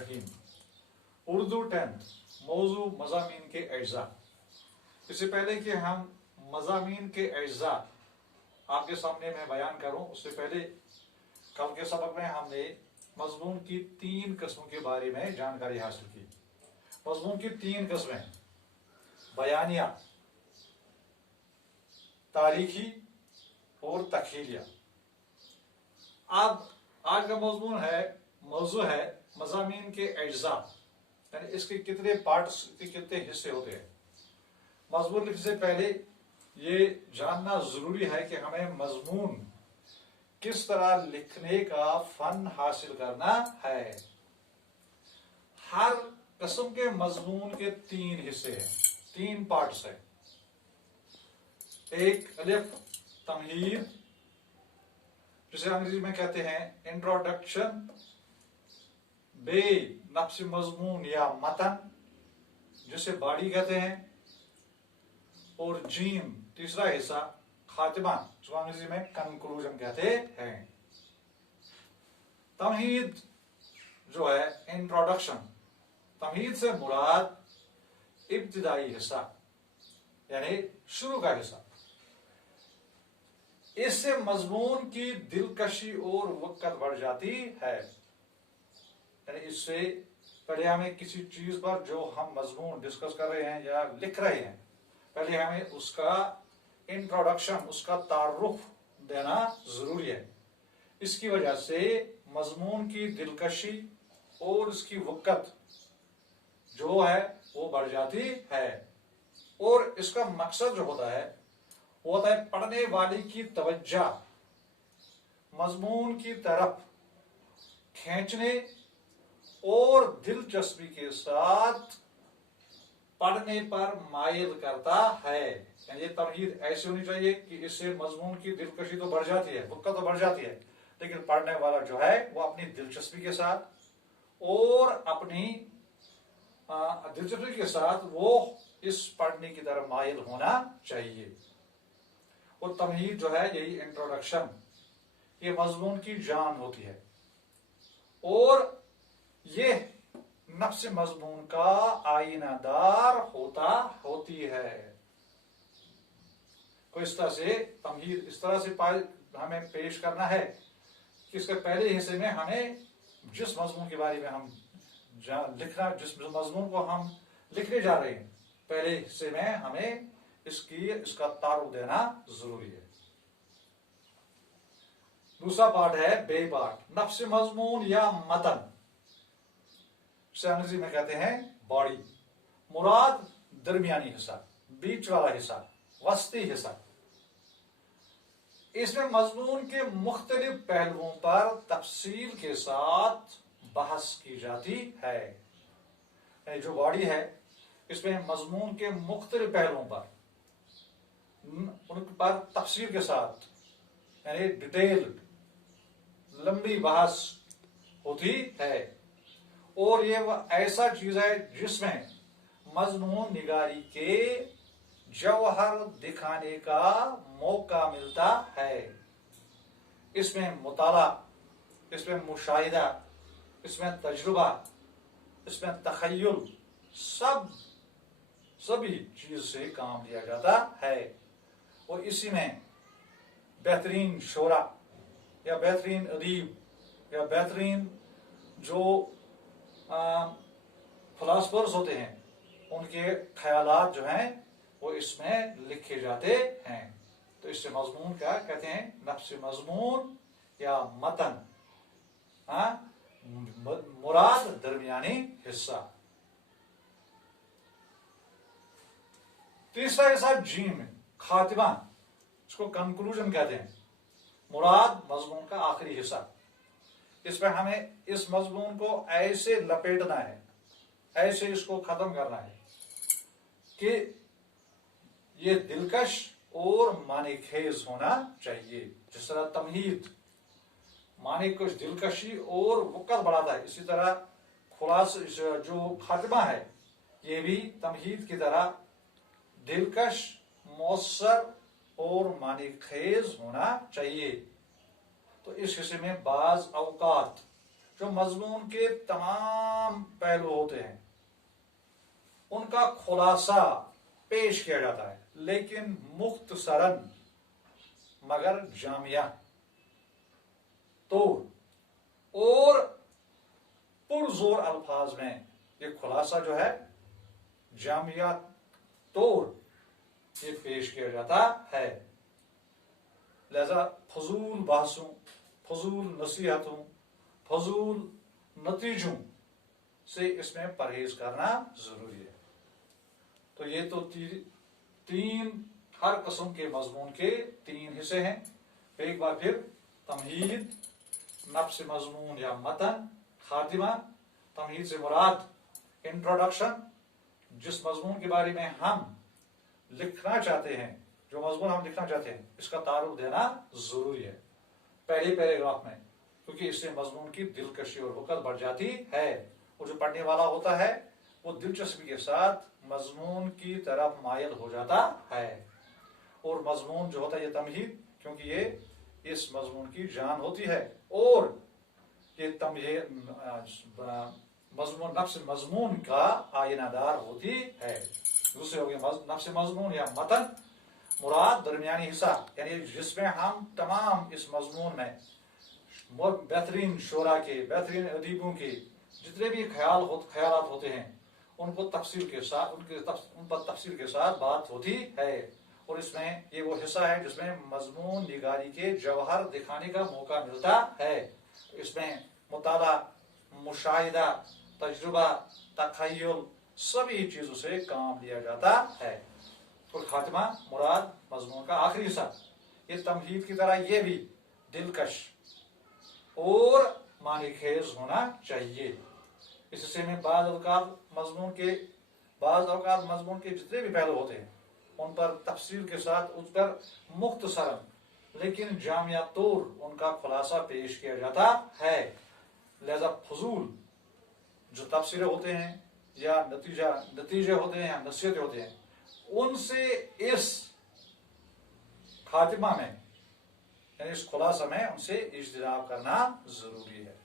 रहीम। उर्दू 10 मौजू मज़ामीन के अज्जा। इससे पहले कि हम मज़ामीन के अज्जा आपके सामने मैं बयान करूं, उससे पहले कल के सबक में हमने मज़मून की 3 किस्मों के बारे में जानकारी हासिल की। मज़मून की 3 किस्में बयानिया, तारीखी और तखीलिया। अब आज का मौजू है मज़ामीन के अज्जा, यानी इसके कितने पार्ट्स, कितने हिस्से होते हैं। मज़मून लिखने से पहले ये जानना जरूरी है कि हमें मज़मून किस तरह लिखने का फन हासिल करना है। हर किस्म के मज़मून के 3 हिस्से हैं, 3 पार्ट्स हैं। एक अलिफ तमहीद, जिसे अंग्रेजी में कहते हैं इंट्रोडक्शन। बे नफ्स मज़मून या मतन, जिसे बॉडी कहते हैं। और जीम तीसरा हिस्सा खातिमा, जो अंग्रेजी में कंक्लूजन कहते हैं। तमहीद जो है इंट्रोडक्शन, तमहीद से मुराद इब्तिदाई हिस्सा यानी शुरू का हिस्सा। इससे मजमून की दिलकशी और वक़्त बढ़ जाती है। यानी इससे पहले हमें किसी चीज पर जो हम मजमून डिस्कस कर रहे हैं या लिख रहे हैं, पहले हमें उसका इंट्रोडक्शन, उसका तारुफ देना जरूरी है। इसकी वजह से मजमून की दिलकशी और उसकी वक़्त जो है वो बढ़ जाती है। और इसका मकसद जो होता है वो होता है पढ़ने वाले की तवज्जो मजमून की तरफ खींचने और दिलचस्पी के साथ पढ़ने पर मायल करता है। यानी ये तमहीद ऐसी होनी चाहिए कि इससे मजमून की दिलकशी तो बढ़ जाती है, वक़्त तो बढ़ जाती है, लेकिन पढ़ने वाला जो है वो अपनी दिलचस्पी के साथ और अपनी दिलचस्पी के साथ वो इस पढ़ने की तरफ मायल होना चाहिए। और तमहीद जो है यही इंट्रोडक्शन, ये मजमून की जान होती है और ये नफ्स मजमून का आईनादार होती है। तो इस तरह से तमहीद इस तरह से हमें पेश करना है कि इसके पहले हिस्से में हमें जिस मजमून के बारे में हम जिस मजमून को हम लिखने जा रहे हैं, पहले हिस्से में हमें इसका तारुफ देना जरूरी है। दूसरा पार्ट है बे पार्ट, नफ्स मजमून या मतन, जिसे अंग्रेजी में कहते हैं बॉडी। मुराद दरमियानी हिस्सा, बीच वाला हिस्सा, वस्ती हिस्सा। इसमें मजमून के मुख्तलिफ पहलुओं पर तफसील के साथ बहस की जाती है। यानी जो बॉडी है इसमें मजमून के मुख्तलिफ पहलुओं पर उन पर तफसील के साथ यानी डिटेल्ड लंबी बहस होती है। और ये वह ऐसा चीज है जिसमें मजमून निगारी के जौहर दिखाने का मौका मिलता है। इसमें मुताला, इसमें मुशाहिदा, इसमें तजुर्बा, इसमें तखय्युल, सभी चीज से काम लिया जाता है। और इसी में बेहतरीन शोरा या बेहतरीन अदीब या बेहतरीन जो फिलासफर्स होते हैं उनके ख्यालात जो हैं वो इसमें लिखे जाते हैं। तो इससे मजमून क्या कहते हैं, नफ्स मजमून या मतन, मुराद दरमियानी हिस्सा। तीसरा हिस्सा जीम, खातिमा, इसको कंक्लूजन कहते हैं। मुराद मजमून का आखिरी हिस्सा। इसमें हमें इस मजमून को ऐसे लपेटना है, ऐसे इसको खत्म करना है कि ये दिलकश और मानेखेज होना चाहिए। जिस तरह तमहीद मानेकश दिलकशी और वक़्त बढ़ाता है, इसी तरह खुलास जो खातिमा है ये भी तमहीद की तरह दिलकश, मौसर और मानेखेज होना चाहिए। तो इस हिस्से में बाज औकात जो मजमून के तमाम पहलू होते हैं उनका खुलासा पेश किया जाता है, लेकिन मुख्तसरन मगर जामिया तो और पुरजोर अल्फाज में ये खुलासा जो है जामिया तौर ये पेश किया जाता है। लिहाजा फजूल बहसों, फजूल नसीहतों, फजूल नतीजों से इसमें परहेज करना जरूरी है। तो ये तो तीन हर किस्म के मजमून के तीन हिस्से हैं। एक बार फिर तमहीद, नफ्स मजमून या मतन, खातिमा। तमहीद से मुराद इंट्रोडक्शन, जिस मजमून के बारे में हम लिखना चाहते हैं, जो मजमून हम लिखना चाहते हैं, इसका तारुफ देना जरूरी है पहले पैराग्राफ में, क्योंकि इससे मजमून की दिलकशी और वक़्त बढ़ जाती है और जो पढ़ने वाला होता है वो दिलचस्पी के साथ मजमून की तरफ मायल हो जाता है। और मजमून जो होता है ये तमहीद, क्योंकि ये इस मजमून की जान होती है, और ये तमहीद मजमून नफ्स मजमून का आयनादार होती है। दूसरे हो गए नफ्स मजमून या मतन, मुराद दरमियानी हिस्सा, यानी जिसमें हम तमाम इस मजमून में बेहतरीन शोरा के, बेहतरीन अदीबों के जितने भी ख्यालात होते हैं उनको तफसील के साथ, उन पर तफसील के साथ बात होती है। और इसमें ये वो हिस्सा है जिसमें मजमून निगारी के जवाहर दिखाने का मौका मिलता है। इसमें मुताला, मुशाहिदा, तजुर्बा, तखय्युल, सभी चीजों से काम लिया जाता है। और खातिमा मुराद मजमून का आखिरी हिस्सा, ये तमहीद की तरह ये भी दिलकश और मानीखेज होना चाहिए। इस हिस्से में बाज़ औक़ात मजमून के जितने भी पहलू होते हैं उन पर तफसील के साथ, उस पर मुख्तसरन लेकिन जामिया तौर उनका खुलासा पेश किया जाता है। लिहाजा फजूल जो तफसीरें होते हैं या नतीजे होते हैं या नसीहतें होते हैं, उनसे इस खातिमा में यानी इस खुलासा में उनसे इज्तिनाब करना जरूरी है।